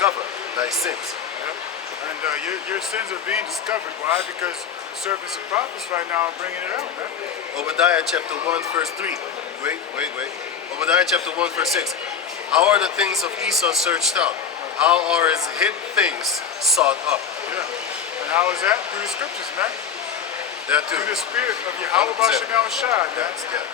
discover thy sins. Yep. And your sins are being discovered. Why? Because serpents and prophets right now are bringing it out, man. Obadiah chapter 1 verse 3. Wait. Obadiah chapter 1 verse 6. How are the things of Esau searched out? How are his hid things sought up? Yeah. And how is that? Through the scriptures, man. That too. Through the spirit of Yahweh Bashanel Shai, man. Yeah.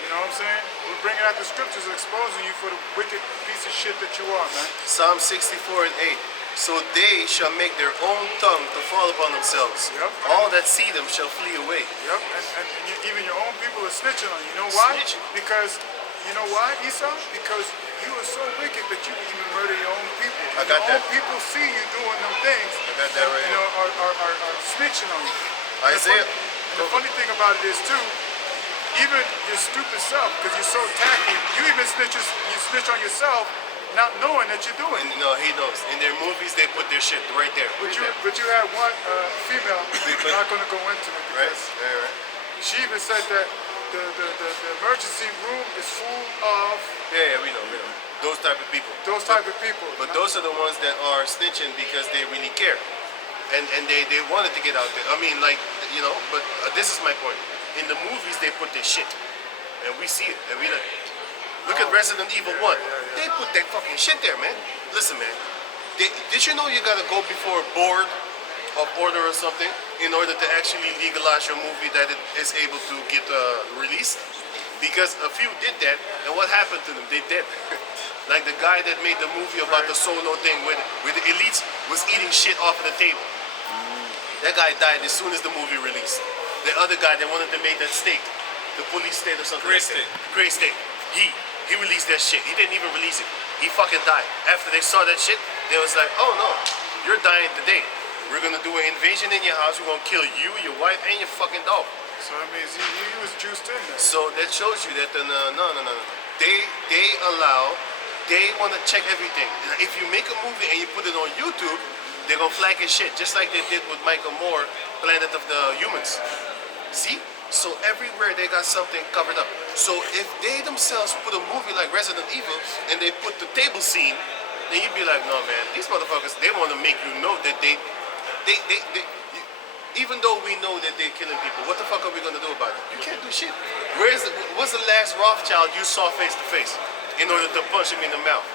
You know what I'm saying? We're bringing out the scriptures, exposing you for the wicked piece of shit that you are, man. Psalm 64 and 8. So they shall make their own tongue to fall upon themselves. Yep. All that see them shall flee away. Yep. And even your own people are snitching on you. You know why? Snitching. Because, you know why, Esau? Because you are so wicked that you even murder your own people. I got your that. own people see you doing them things. I got that right You know, are snitching on you. Isaiah. And the funny thing about it is too, even your stupid self, because you're so tacky, you even snitch on yourself, not knowing that you're doing it. No, he knows. In their movies, they put their shit right there. But you had one female, I'm not going to go into it Right. because she even said that the emergency room is full of Yeah, we know. Those type of people. those type of people. But those are the ones that are snitching because they really care. And they wanted to get out there. I mean, like, you know, but this is my point. In the movies, they put their shit. And we see it. And we like, look at Resident Evil 1. They put that fucking shit there, man. Listen, man. Did you know you gotta go before a board of order or something in order to actually legalize your movie that it is able to get released? Because a few did that, and what happened to them? They did. Like the guy that made the movie about the solo thing with the elites was eating shit off of the table. That guy died as soon as the movie released. The other guy that wanted to make that steak, the police state or something. Great steak. He released that shit. He didn't even release it. He fucking died. After they saw that shit, they was like, oh no, you're dying today. We're gonna do an invasion in your house. We're gonna kill you, your wife, and your fucking dog. So that means he was juiced in there. So that shows you that no. They want to check everything. If you make a movie and you put it on YouTube, they're gonna flag his shit, just like they did with Michael Moore, Planet of the Humans. See? So everywhere they got something covered up. So if they themselves put a movie like Resident Evil and they put the table scene, then you'd be like, no man, these motherfuckers, they want to make you know that they even though we know that they're killing people, what the fuck are we gonna do about it? You can't do shit. What's the last Rothschild you saw face to face in order to punch him in the mouth?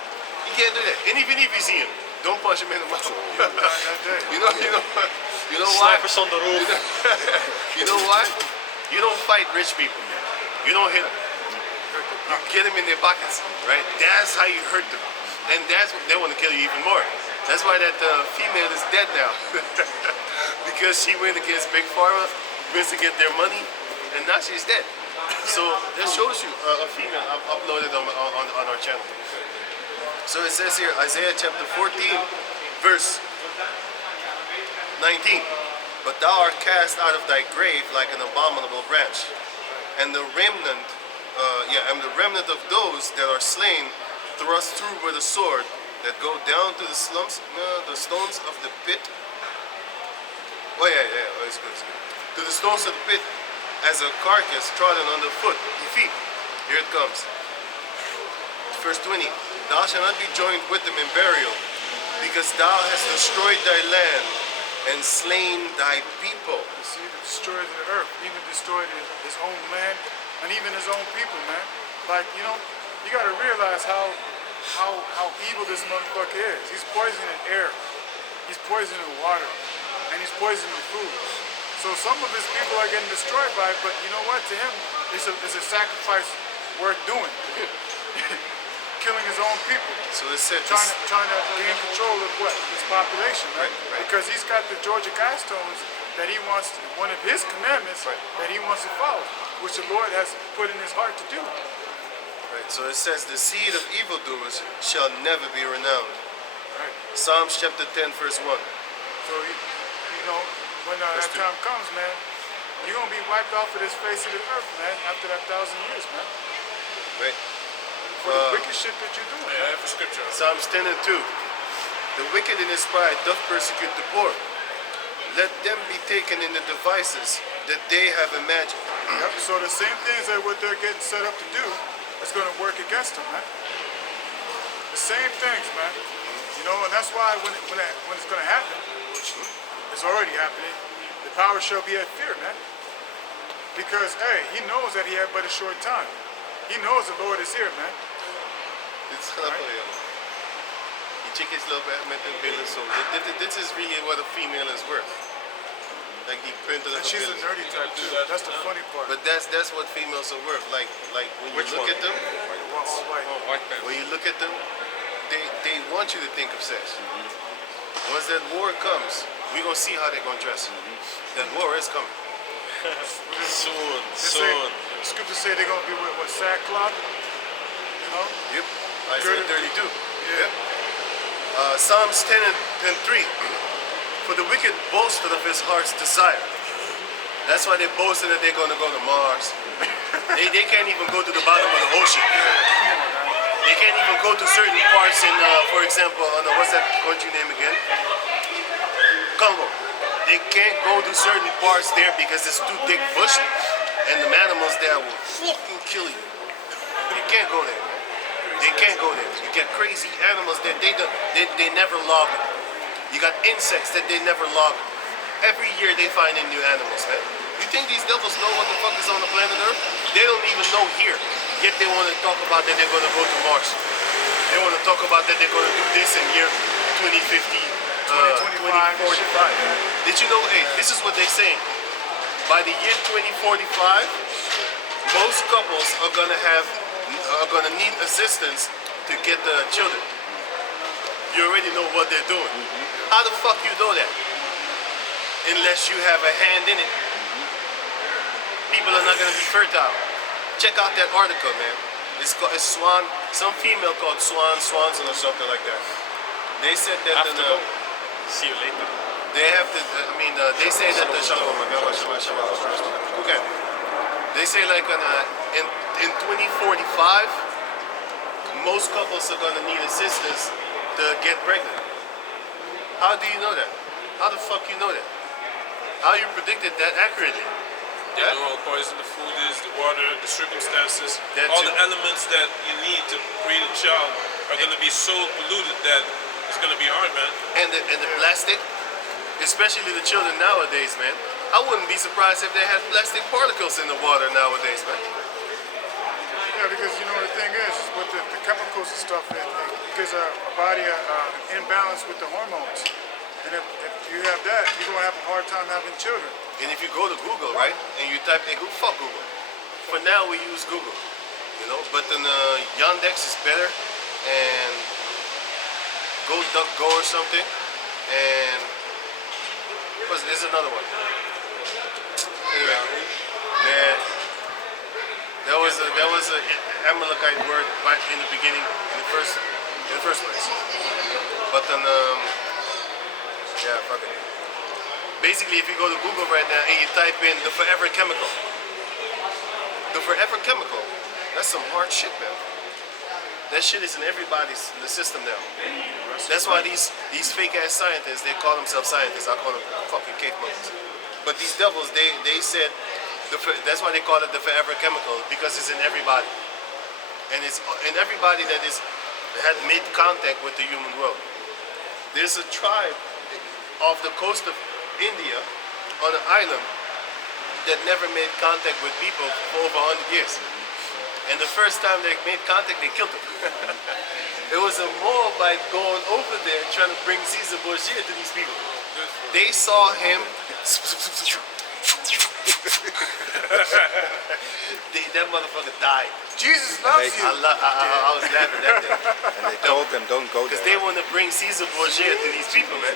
You can't do that. And even if you see him, don't punch him in the mouth. You know why? Snipers on the roof. You know why? You don't fight rich people. You don't hit them. You get them in their pockets, right? That's how you hurt them. And that's what they want to kill you even more. That's why that female is dead now. Because she went against Big Pharma, went to get their money, and now she's dead. So that shows you a female. I've uploaded on our channel. So it says here, Isaiah chapter 14, verse 19. But thou art cast out of thy grave like an abominable branch, and the remnant of those that are slain, thrust through with a sword, that go down to the the stones of the pit. Oh it's good. To the stones of the pit, as a carcass trodden underfoot. Defeat. Here it comes. Verse 20. Thou shalt not be joined with them in burial, because thou hast destroyed thy land and slain thy people. You see, he destroyed the earth, even destroyed his own land, and even his own people, man. Like, you know, you gotta realize how evil this motherfucker is. He's poisoning air, he's poisoning water, and he's poisoning food. So some of his people are getting destroyed by it, but you know what? To him, it's a sacrifice worth doing. Killing his own people. So it said trying to gain control of what? His population, right? Because he's got the Georgia Guidestones that he wants to, one of his commandments that he wants to follow, which the Lord has put in his heart to do. Right. So it says the seed of evildoers shall never be renowned. Right. Psalms chapter 10 verse 1. So you know, when that time comes, man, you're gonna be wiped off of this face of the earth, man, after that 1,000 years, man. Right. For the wicked shit that you're doing. Yeah, for scripture. Psalms 10 and 2. The wicked in his pride doth persecute the poor. Let them be taken in the devices that they have imagined. Yep. So the same things that what they're getting set up to do is going to work against them, man. The same things, man. You know, and that's why when it's going to happen, which is already happening, the power shall be at fear, man. Because, hey, he knows that he had but a short time. He knows the Lord is here, man. It's grappig, joh. Die chickies lopen echt met hun billen zo. Dit is really what a female is worth. Like die And puntelige she's a billen. nerdy type too. That's the funny part. But that's what females are worth. Like when you look at them, All white. Oh, white pants. when you look at them, they want you to think of sex. Once that war comes, we gonna see how they're gonna dress. That war is coming. Soon, They say, soon. scriptures say they're gonna be with what, sackcloth? You know? Yep. Isaiah Good. 32. Yeah. Psalms 10 and 3. For the wicked boasted of his heart's desire. That's why they boasted that they're going to go to Mars. They can't even go to the bottom of the ocean. They can't even go to certain parts in, for example, what's that country name again? Congo. They can't go to certain parts there because it's too thick bush, and the animals there will fucking kill you. You can't go there. They can't go there. You get crazy animals that they never log. You got insects that they never log. Every year they find new animals, man. You think these devils know what the fuck is on the planet Earth? They don't even know here. Yet they want to talk about that they're going to go to Mars. They want to talk about that they're going to do this in year 2050, 2045. Did you know, hey, this is what they're saying. By the year 2045, most couples are going to need assistance to get the children. You already know what they're doing. How the fuck you know that? Unless you have a hand in it. People are not going to be fertile. Check out that article, man. It's Swan, some female called Swanson or something like that. They said that Have to go. See you later. they have to, they say that the Shalom, okay. They say like in 2045, most couples are going to need assistance to get pregnant. How do you know that? How the fuck you know that? How you predicted that accurately? They Yeah? know how poison the food is, the water, the circumstances, That all too. the elements that you need to breed a child are going to be so polluted that it's going to be hard, man. And the plastic, especially the children nowadays, man. I wouldn't be surprised if they had plastic particles in the water nowadays, man. Yeah, because you know the thing is, with the chemicals and stuff, it gives our body an imbalance with the hormones. And if you have that, you're gonna have a hard time having children. And if you go to Google, right, and you type in Google, fuck Google. For now, we use Google, you know. But then Yandex is better, and Go or something, and there's another one. Anyway, yeah, that was a Amalekite word right in the beginning, in the first place. But then yeah, fuck it. Basically, if you go to Google right now and you type in the forever chemical, that's some hard shit, man. That shit is in everybody's in the system now. That's why these fake ass scientists, they call themselves scientists. I call them fucking cave monkeys. But these devils, they said that's why they call it the forever chemical, because it's in everybody, and it's in everybody that had made contact with the human world. There's a tribe off the coast of India on an island that never made contact with people for over 100 years. And the first time they made contact, they killed them. It was a Moabite going over there trying to bring Caesar Borgia to these people. They saw him. That motherfucker died. Jesus loves you. I was laughing that day. And they told them, don't go Because there. they want to bring Caesar Borgia to these people, man.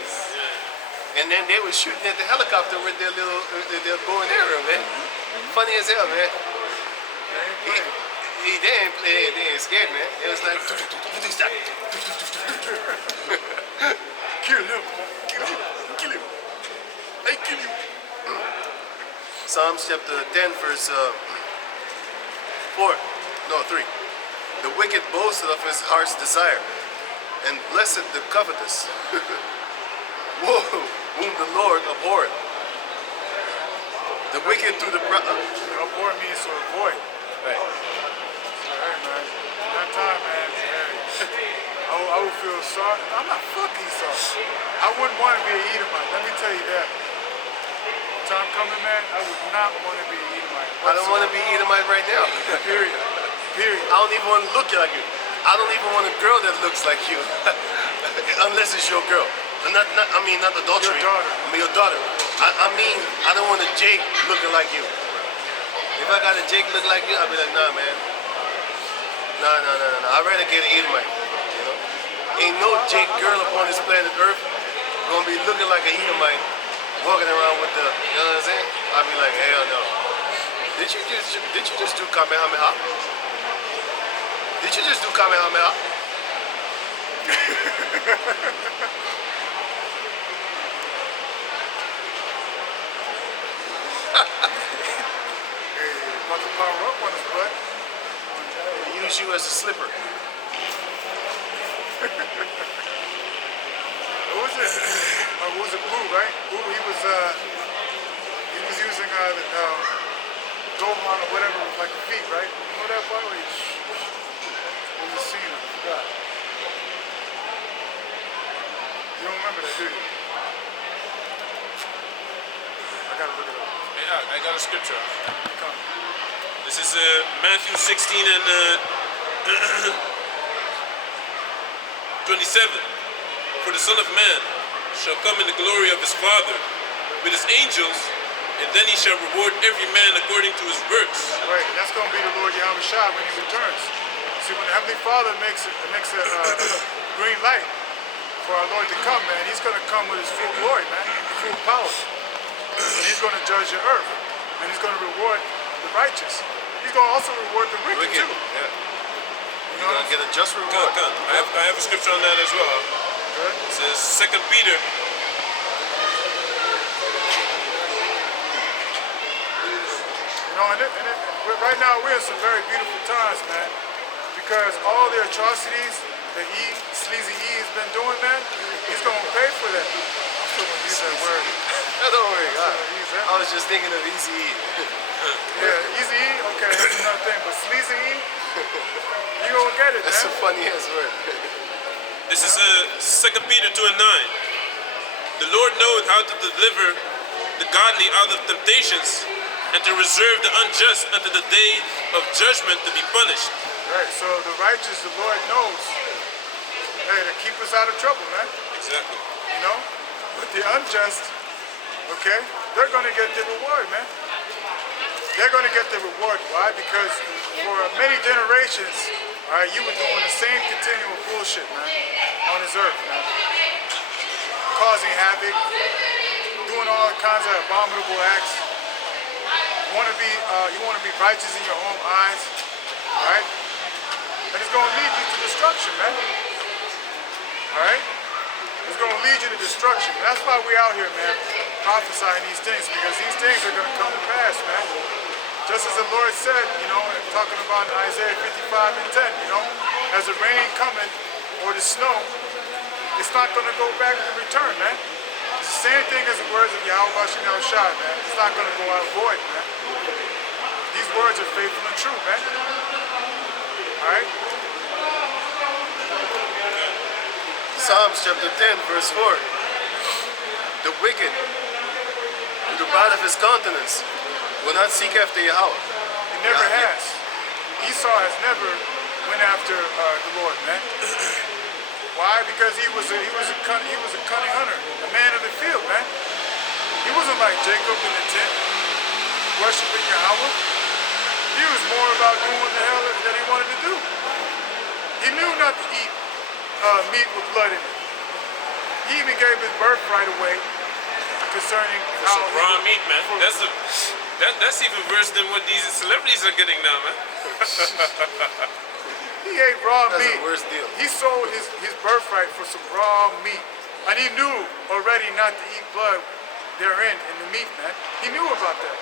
And then they were shooting at the helicopter with their bow and arrow, man. Funny as hell, man. They ain't scared, man. It was like, stop. Kill him. I kill you. Psalms chapter 10, verse 3. The wicked boasted of his heart's desire, and blessed the covetous. Whoa, whom the Lord abhorred. The wicked through the Abhor means to avoid. Right. Hey man, that time, man. Hey. I would feel sorry. I'm not fucking Esau. I wouldn't want to be an Edomite. Let me tell you that. Time coming, man, I would not want to be an Edomite. I don't want to be Edomite right now. Period. Period. I don't even want to look like you. I don't even want a girl that looks like you, unless it's your girl. I mean, not adultery. Your daughter. I mean, your daughter. I mean, I don't want a Jake looking like you. If I got a Jake look like you, I'd be like, nah, man. Nah. I'd rather get an Edomite. You know? Ain't no Jake girl upon this planet Earth gonna be looking like an Edomite, walking around with the, you know what I'm saying? I'd be like, hell no. Did you just do Kamehameha? Did you just do Kamehameha? Hey, about to power up on us, bud. Use you as a slipper. What was it? What was it? Boo, right? Boo, he was using the Gohan or whatever with like the feet, right? You know that part? Where he was seeing it. I forgot. You don't remember that, do you? I gotta look it up. Yeah, I got a scripture. Come. This is Matthew 16 and 27. For the Son of Man shall come in the glory of his Father with his angels, and then he shall reward every man according to his works. Right, and that's going to be the Lord Yahweh Shah when he returns. See, when the Heavenly Father makes a green light for our Lord to come, man, he's going to come with his full glory, man, full power. And he's going to judge the earth, and he's going to reward the righteous. He's going to also reward the wicked, too. Yeah. You You're know? gonna get a just reward. Come. I have a scripture on that as well. Good. It says 2 Peter. You know, right now we're in some very beautiful times, man, because all the atrocities that Sleezy E has been doing, man, he's going to pay for that. I'm still going to use that word. Don't worry, Use that. I was just thinking of Easy E. Yeah, Easy E, okay, that's another thing, but Sleezy E, you gonna get it, That's a man. funny ass word. This is 2 Peter 2 and 9. The Lord knoweth how to deliver the godly out of temptations, and to reserve the unjust unto the day of judgment to be punished. Right, so the righteous, the Lord knows, hey, to keep us out of trouble, man, Exactly. you know? But the unjust, okay, they're gonna get the reward, man. They're gonna get the reward. Why? Because for many generations, all right, you were doing the same continual bullshit, man, on this earth, man. Causing havoc, doing all kinds of abominable acts. You wanna be righteous in your own eyes, right? And it's gonna lead you to destruction, man. All right? It's gonna lead you to destruction. And that's why we're out here, man, prophesying these things, because these things are gonna come to pass, man. Just as the Lord said, you know, talking about Isaiah 55 and 10, you know, as the rain cometh or the snow, it's not going to go back and return, man. It's the same thing as the words of Yahweh Hashem Shai, man. It's not going to go out void, man. These words are faithful and true, man. All right? Psalms chapter 10, verse 4. The wicked, to the pride of his countenance, will not seek after Yahweh. It never has. Esau has never went after the Lord, man. Why? Because he was a cunning hunter, a man of the field, man. He wasn't like Jacob in the tent, worshiping Yahweh. He was more about doing what the hell that he wanted to do. He knew not to eat meat with blood in it. He even gave his birthright away concerning how Raw meat, man. That's even worse than what these celebrities are getting now, man. he ate raw That's meat. the worst deal. He sold his birthright for some raw meat. And he knew already not to eat blood therein in the meat, man. He knew about that.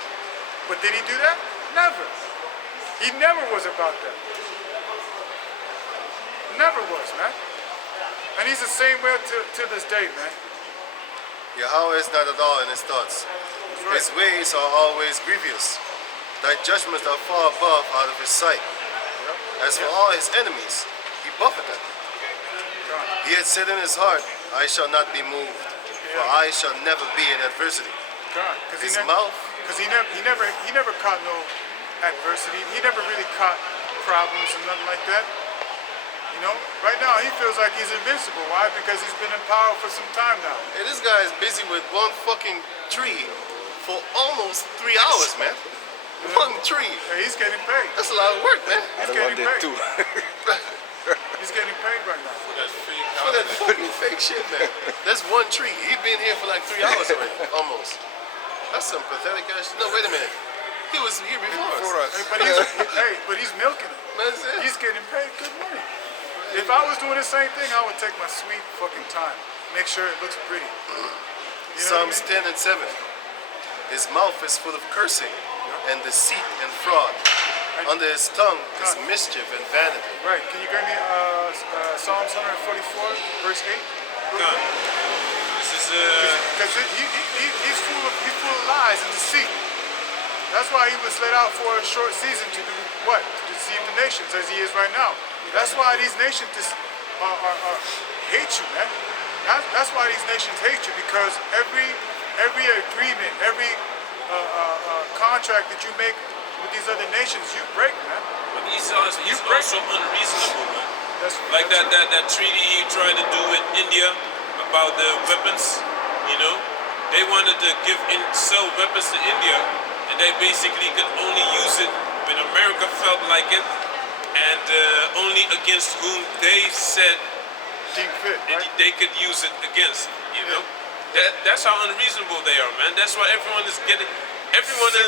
But did he do that? Never. He never was about that. Never was, man. And he's the same way to this day, man. Yahweh is not at all in his thoughts. Right. His ways are always grievous. Thy judgments are far above out of his sight. As for all his enemies, he buffeteth them. He had said in his heart, I shall not be moved, for I shall never be in adversity. Because His mouth, he never caught no adversity. He never really caught problems and nothing like that. You know, right now he feels like he's invincible. Why? Because he's been in power for some time now. hey, this guy is busy with one fucking tree for almost 3 hours, man. One tree. Hey, he's getting paid. That's a lot of work, man. I don't want getting that paid. too. He's getting paid right now. For that fake For that fucking fake shit, man. That's one tree. He's been here for like 3 hours already, almost. That's some pathetic ass. No, wait a minute. He was here before us. Hey, but he's milking it. That's it. He's getting paid good money. If I was doing the same thing, I would take my sweet fucking time. Make sure it looks pretty. You know Psalms what I 10 mean? and 7. His mouth is full of cursing and deceit and fraud. Under his tongue is mischief and vanity. Right. Can you give me Psalms 144, verse 8? God. This is Because he's full of lies and deceit. That's why he was let out for a short season to do what? To deceive the nations as he is right now. That's why these nations hate you, man. That's why these nations hate you, because every agreement, every contract that you make with these other nations, you break, man. but he's also unreasonable, man. Like that's that treaty he tried to do with India about the weapons, you know? They wanted to sell weapons to India, and they basically could only use it when America felt like it, and only against whom they said deep fit, right? they could use it against, you know? That's how unreasonable they are, man. That's why everyone and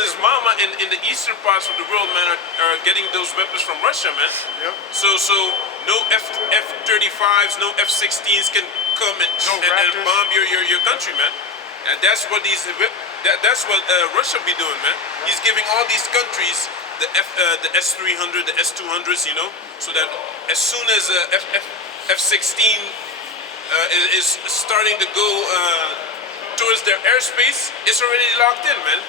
his mama in the eastern parts of the world, man, are getting those weapons from Russia, man. Yep. So no F-35s, no F-16s can come and Raptors. bomb your country, man. And that's what Russia be doing, man. He's giving all these countries the S-300, the S-200s, you know, so that as soon as F-16 is starting to go towards their airspace, it's already locked in, man.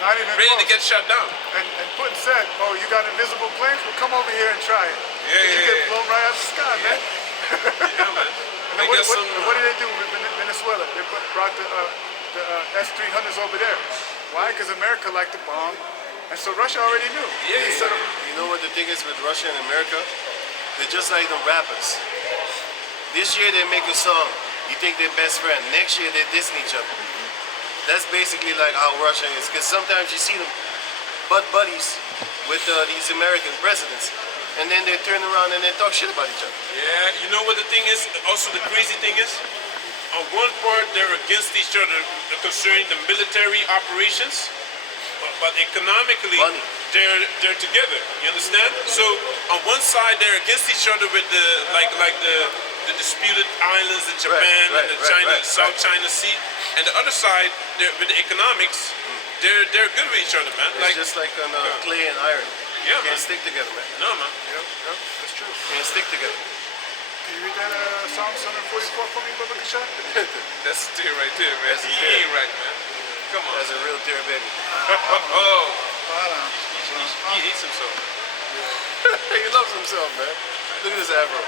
Not even Ready to close. get shut down. And Putin said, "Oh, you got invisible planes? Well, come over here and try it." You get blown right out of the sky, man. Yeah, man. And then what did they do with Venezuela? They brought the S-300s over there. Why? Because America liked to bomb, and so Russia already knew. Yeah, They yeah. set up- You know what the thing is with Russia and America? They're just like the rappers. This year they make a song. You think they're best friend. Next year they're dissing each other. That's basically like how Russia is. Because sometimes you see them buddies with these American presidents. And then they turn around and they talk shit about each other. Yeah, you know what the thing is? Also, the crazy thing is, on one part they're against each other concerning the military operations, but economically Money. they're together. You understand? So on one side they're against each other with the the disputed islands in Japan and the South China Sea, and the other side with the economics, they're good with each other, man. It's just like on clay and iron. Yeah, Can't man. stick together, man. No, man. Yep, that's true. Can't stick together. Can you read that Psalms 144 for me, Brother Kashan? That's a tear right there, man. That's a He tear. ain't right, man. Come on. That's a real tear, baby. Oh, Hold on. he hates himself. He loves himself, man. Look at his afro.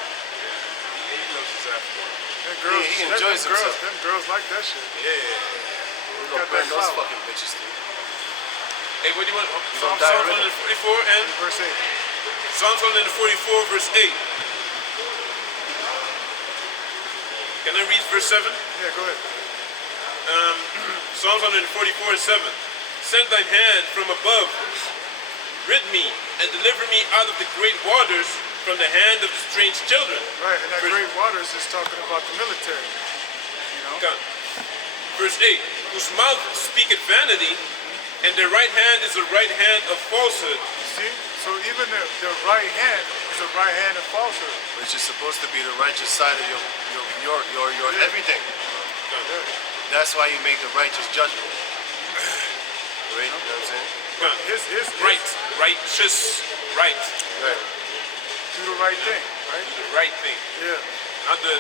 He loves his Africa. Them girls, He enjoys himself. Them girls like that shit. Yeah. We're gonna got burn that those clout. fucking bitches, dude. Hey, what do you want? gonna Psalms die already. 144 and Verse 8. Psalms 144 verse 8. Can I read verse 7? Yeah, go ahead. Psalms 144 and 7. Send thine hand from above, rid me, and deliver me out of the great waters, from the hand of the strange children. Right, and that Verse- great waters is talking about the military. You know? Come. Verse 8. Whose mouth speaketh vanity, and their right hand is the right hand of falsehood. See? So even the right hand is a right hand of falsehood. Which is supposed to be the righteous side of your everything. That's why you make the righteous judgment. Right? You know what I'm saying? Come. His Righteous. Right. Right. do the right thing, right? The right thing. Yeah. Not the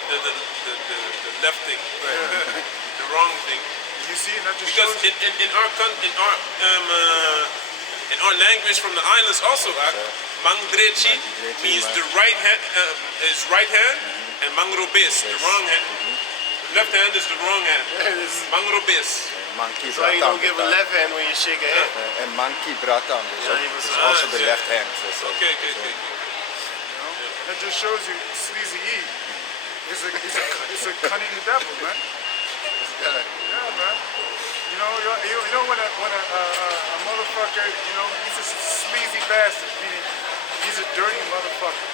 left thing. The wrong thing. You see, and that just Because shows in our language from the islands also, Mangdrechi means the right hand, is right hand, and mangrobis, the wrong hand. Left hand is the wrong hand. Mangrobis. Monkey So you don't give a Bratam. left hand when you shake a hand. And monkey Bratam. Yeah, he was- It's also the yeah. left hand. Okay. You know? That just shows you Sleezy E is a cunning devil, man. This guy. Yeah, man. You know when a motherfucker, you know, he's a sleazy bastard, meaning he's a dirty motherfucker.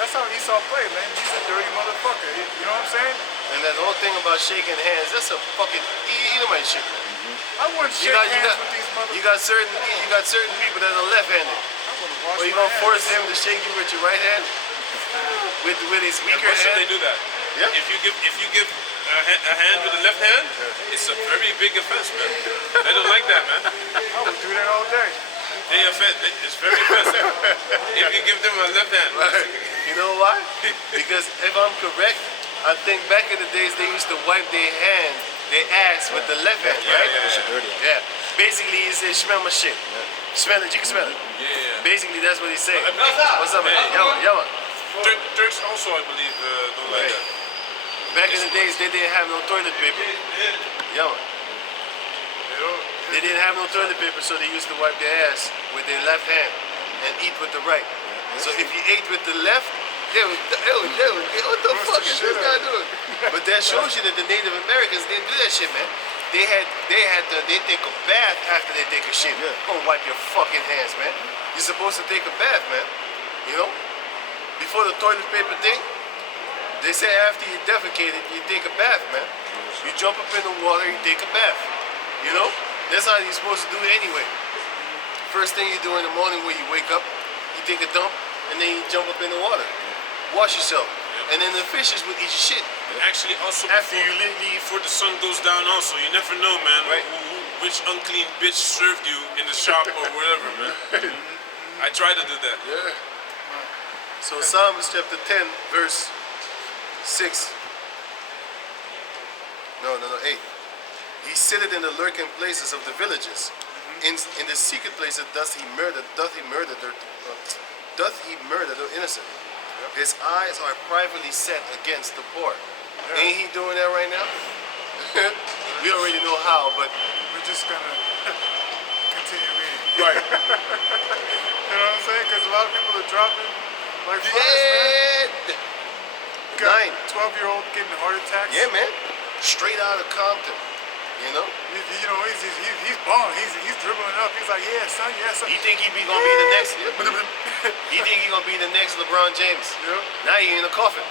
That's how Esau played, man. He's a dirty motherfucker. You know what I'm saying? And that whole thing about shaking hands, that's a fucking Edomite shit. I wouldn't shake hands with these motherfuckers. you got certain people that are left-handed. I wouldn't wash Or you my gonna hands. force him to shake you with your right hand? With his And weaker why should they hand? do that? Yeah. If you give a hand with the left hand, it's a very big offense, man. They don't like that, man. I would do that all day. It's very offensive. If you give them a left hand. Right. You know why? Because if I'm correct, I think back in the days they used to wipe their ass with the left hand, right? It's a dirty hand. Yeah. Basically, he says, smell my shit. Smell it, you can smell it. Yeah. Basically, that's what he's saying. I believe- What's up, man? Hey. Yeah, man. Turks also, I believe, don't like Right. that. Back in the days, they didn't have no toilet paper. Yeah, man. You know? They didn't have no toilet paper, so they used to wipe their ass with their left hand and eat with the right. So if you ate with the left, what the fuck is this guy doing? But that shows you that the Native Americans didn't do that shit, man. They take a bath after they take a shit. Don't wipe your fucking hands, man. You're supposed to take a bath, man. You know? Before the toilet paper thing, they say after you defecated, you take a bath, man. You jump up in the water, you take a bath. You know? That's how you're supposed to do it anyway. First thing you do in the morning when you wake up, you take a dump, and then you jump up in the water. Wash yourself. And then the fishes will eat your shit. Actually, also After before, you before the sun goes down, also, you never know, man, Right. which unclean bitch served you in the shop or whatever, man. I try to do that. Yeah. So Psalms chapter 10, verse 6. No, 8. He sitteth in the lurking places of the villages. In the secret places doth he murder the innocent. His eyes are privately set against the poor. Ain't he doing that right now? We already know how, but We're just gonna continue reading. right. You know what I'm saying? Because a lot of people are dropping like flies, man. Dead. You got 9. 12-year-old getting heart attacks. Yeah, man. Straight out of Compton. You know? You know, he's balling. He's dribbling up. He's like, yeah, son. He think he be gonna be the next. He think he gonna be the next LeBron James. Yeah. Now he in a coffin.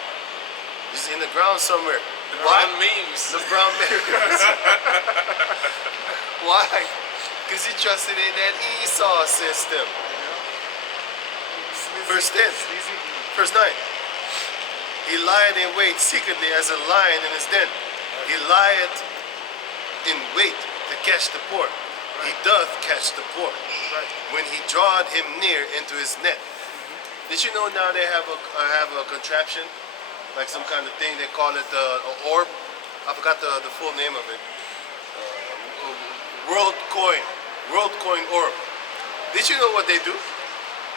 He's in the ground somewhere. Brown memes. LeBron memes. Why? Because he trusted in that Esau system. Verse 10. Sleazy. Verse 9. He lieth in wait secretly as a lion in his den. He lieth in wait to catch the poor. He doth catch the poor. Right. When he draweth him near into his net. Did you know now they have a contraption, like some kind of thing? They call it an orb. I forgot the full name of it. World coin orb. Did you know what they do?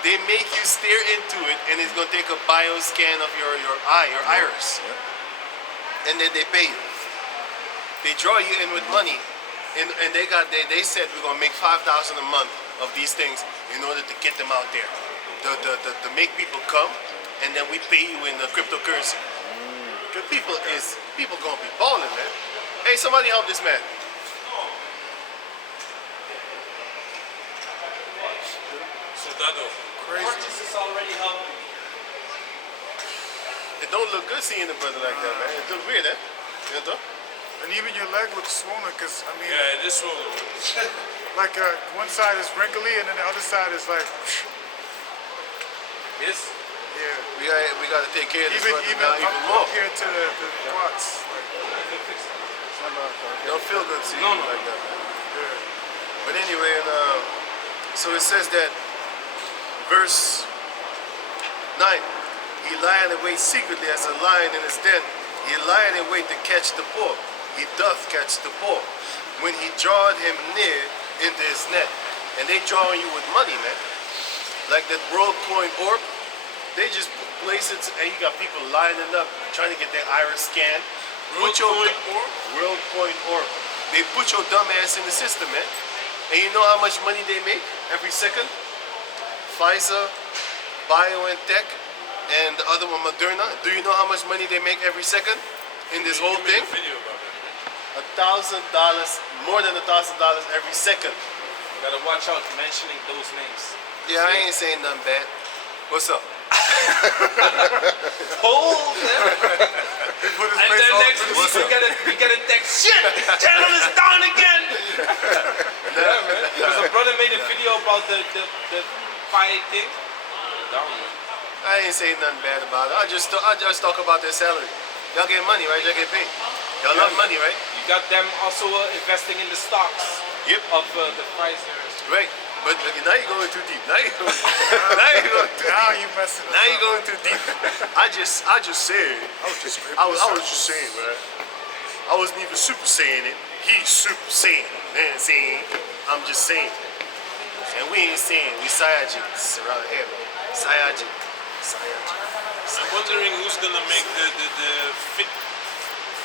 They make you stare into it, and it's gonna take a bio scan of your eye, your iris, and then they pay you. They draw you in with money, and they said we're gonna make 5,000 a month of these things in order to get them out there, to make people come, and then we pay you in the cryptocurrency. Cause people gonna be balling, man. Hey, somebody help this man. Soldado. Crazy. It don't look good seeing the brother like that, man. It look weird, eh? You know? And even your leg looks swollen because, I mean, Yeah, this one. like one side is wrinkly and then the other side is like, Yes. yeah. We gotta take care of this brother Even now even more. up here to the quads. Like, It don't feel good seeing No, you no. like that, man. yeah. But anyway, so it says that verse 9, he lieth in wait secretly as a lion in his den. He lieth in wait to catch the poor. He doth catch the poor. When he draweth him near into his net. And they drawing you with money, man. like that World Coin orb, they just place it, and you got people lining up trying to get their iris scanned. World Coin orb? World Coin orb. They put your dumb ass in the system, man. And you know how much money they make every second? Pfizer, BioNTech, and the other one, Moderna. Do you know how much money they make every second in this whole You made thing? a video about that. $1,000, more than $1,000 every second. Gotta watch out mentioning those names. Yeah, I ain't saying nothing bad. What's up? Hold them. Put his And face then all next to the week side. we get a text. Shit! Channel is down again! Yeah, man. Because a brother made a video about the pie thing. Down, man. I ain't saying nothing bad about it. I just talk about their salary. Y'all get money, right? Y'all get paid. Y'all love money, right? You got them also investing in the stocks Yep. of the Pfizer. Right. But now you're going too deep. Now you're going too deep. Now you messing us Now up. you're going too deep. I just said. I was just saying, man. I wasn't even super saying it. He's super saying. Man, saying. I'm just saying. And we ain't saying. We Saiyajins around here, man. Saiyajin. I'm wondering who's gonna make the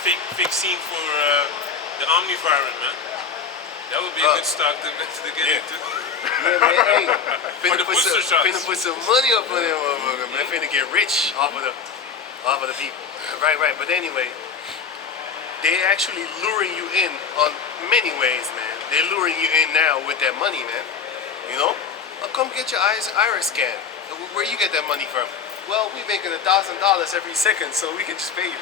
fake scene for the Omnivirus, man. That would be a good stock to get into. Yeah, man. Hey, For the booster shots. finna put some money up on that motherfucker, man. Finna get rich off of the people. Right. But anyway, they actually luring you in on many ways, man. They're luring you in now with that money, man. You know? Come get your iris scan. Where you get that money from? Well, we making $1,000 every second, so we can just pay you.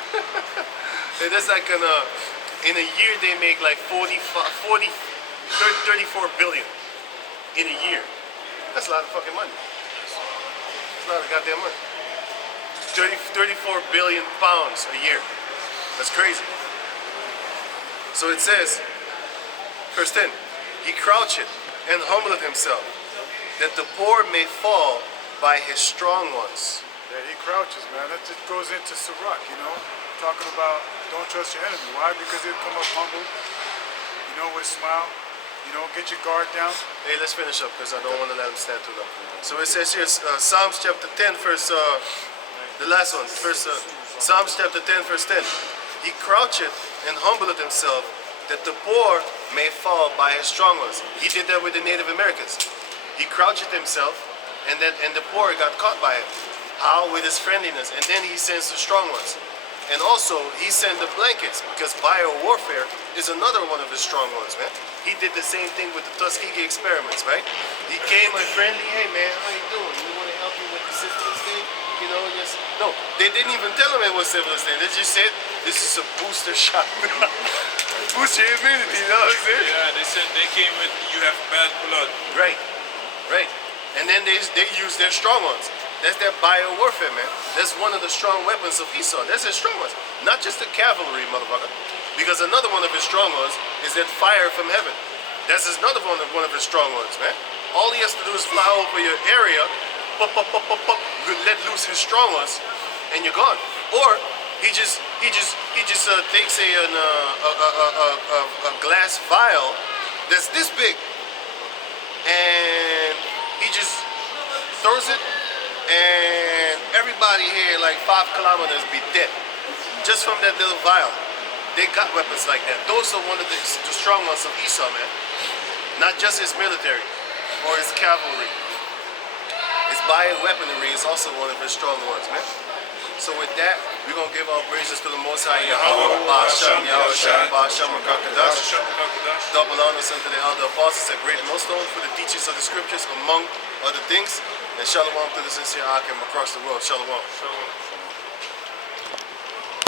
And that's like in a year they make like 34 billion in a year. That's a lot of fucking money. That's a lot of goddamn money. 34 billion pounds a year. That's crazy. So it says, verse 10, he croucheth and humbleth himself, that the poor may fall by his strong ones. Yeah, he crouches, man. That just goes into Sirach, you know? Talking about don't trust your enemy. Why? Because he'll come up humble, you know, with a smile. You know, get your guard down. Hey, let's finish up because I don't want to let him stand too long. So it says here, Psalms chapter 10, verse, the last one, Psalms chapter 10, verse 10. He croucheth and humbleth himself, that the poor may fall by his strong ones. He did that with the Native Americans. He croucheth himself, and the poor got caught by it. How? With his friendliness. And then he sends the strong ones. And also, he sent the blankets, because bio-warfare is another one of his strong ones, man. He did the same thing with the Tuskegee experiments, right? He came a friendly, hey man, how you doing? You want to help me with the syphilis thing? You know, just, no, they didn't even tell him it was syphilis thing. They just said, this is a booster shot. Boost your immunity, you know what I'm saying? Yeah, they said they came with you have bad blood. Right. And then they use their strong ones. That's their bio-warfare, man. That's one of the strong weapons of Esau. That's his strong ones. Not just the cavalry, motherfucker. Because another one of his strong ones is that fire from heaven. That's another one of his strong ones, man. All he has to do is fly over your area, let loose his strong ones, and you're gone. Or he just takes a glass vial that's this big, and he just throws it, and everybody here like 5 kilometers be dead just from that little vial. They got weapons like that. Those are one of the strong ones of Esau, man. Not just his military or his cavalry. His bioweaponry is also one of his strong ones, man. So with that, we're going to give our praises to the Most High Yahweh, Ba'ashem, Yahweh, Ba'ashem, Rakakadash. Double honors unto the elder apostles at Great Millstone for the teachings of the scriptures, among other things. And shalom to the sincere Akim across the world. Shalom.